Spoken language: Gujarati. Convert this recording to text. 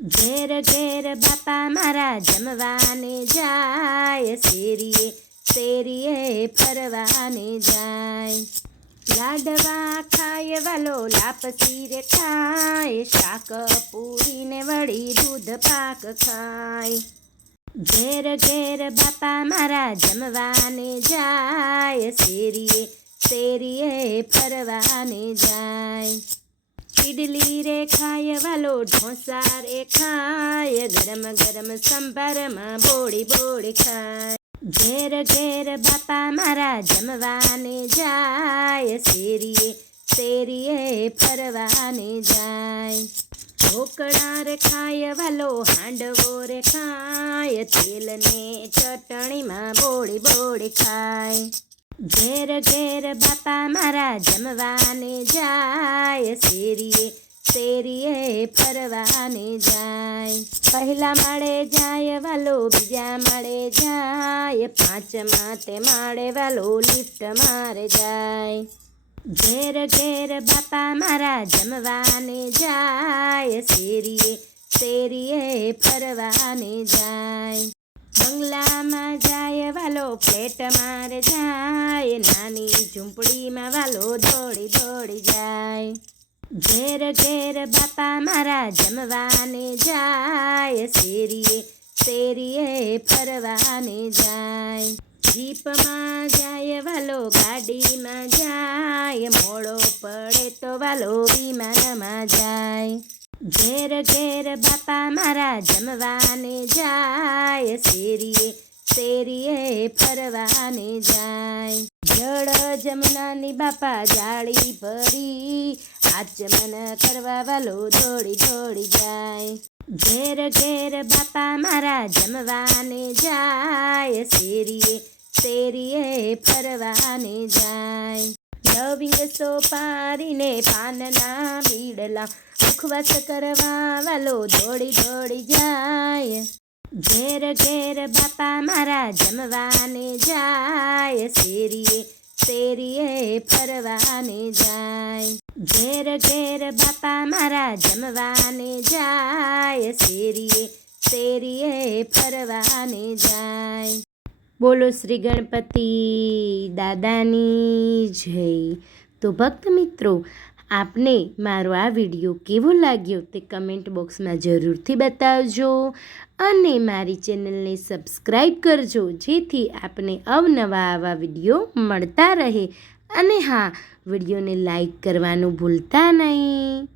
ઘેર ઘેર બાપા મારા જમવાને જાય, શેરીએ શેરીએ ફરવાને જાય. લાડવા ખાય વાલો લાપસી રે ખાય, શાક પૂરીને વળી દૂધ પાક ખાય. ઘેર ઘેર બાપા મારા જમવાને જાય, શેરીએ શેરીએ ફરવાને જાય. ઇડલી રે ખાય વાલો ઢોસા રે ખાય, ગરમ ગરમ સંભારમાં બોળી બોળી ખાય. ઘેર ઘેર બાપા મારા જમવાને જાય, શેરીએ શેરીએ ફરવાને જાય. ઢોકળા રે ખાય વાલો હાંડવો રે ખાય, તેલને ચટણીમાં બોળી બોળી ખાય. ઘેર ઘેર બાપા મારા જમવાને જાય, શેરીએ શેરીએ ફરવાને જાય. પહેલા માળે જાય વાલો બીજા માળે જાય, પાંચમા તે માળે વાલો લિફ્ટ મારે જાય. ઘેર ઘેર બાપા મારા જમવાને જાય, શેરીએ શેરીએ ફરવાને જાય. બંગલામાં જાય વાલો ફ્લેટ મારે જાય, નાની ઝૂંપડીમાં વાલો દોડી દોડી જાય. ઘેર ઘેર બાપા મારા જમવાને જાય, શેરીએ શેરીએ ફરવાને જાય. જીપમાં જાય વાલો ગાડીમાં જાય, મોડો પડે તો વાલો વિમાનમાં જાય. ઘેર ઘેર બાપા મારા જમવાને જાય, શેરીએ શેરીએ ફરવાને જાય. જળ જમનાની બાપા જાળી ભરી, આચમન કરવા વાલો દોડી દોડી જાય. ઘેર ઘેર બાપા મારા જમવાને જાય, શેરીએ શેરીએ ફરવાને જાય. લવિંગ સોપારીને પાનના બીડલા, મુખવાસ કરવા વાલો દોડી દોડી જાય. ઘેર ઘેર બાપા મારા જમવાને જાય, શેરીએ શેરીએ ફરવાને જાય. ઘેર ઘેર બાપા મારા જમવાને જાય, શેરીએ શેરીએ ફરવાને જાય. બોલો શ્રી ગણપતિ દાદાની જય. તો ભક્ત મિત્રો, આપને મારો આ વિડીયો કેવો લાગ્યો તે કમેન્ટ બોક્સમાં જરૂરથી બતાવજો, અને મારી ચેનલને સબસ્ક્રાઈબ કરજો, જેથી આપને અવનવા આવા વિડીયો મળતા રહે. અને હા, વિડીયોને લાઈક કરવાનું ભૂલતા નહીં.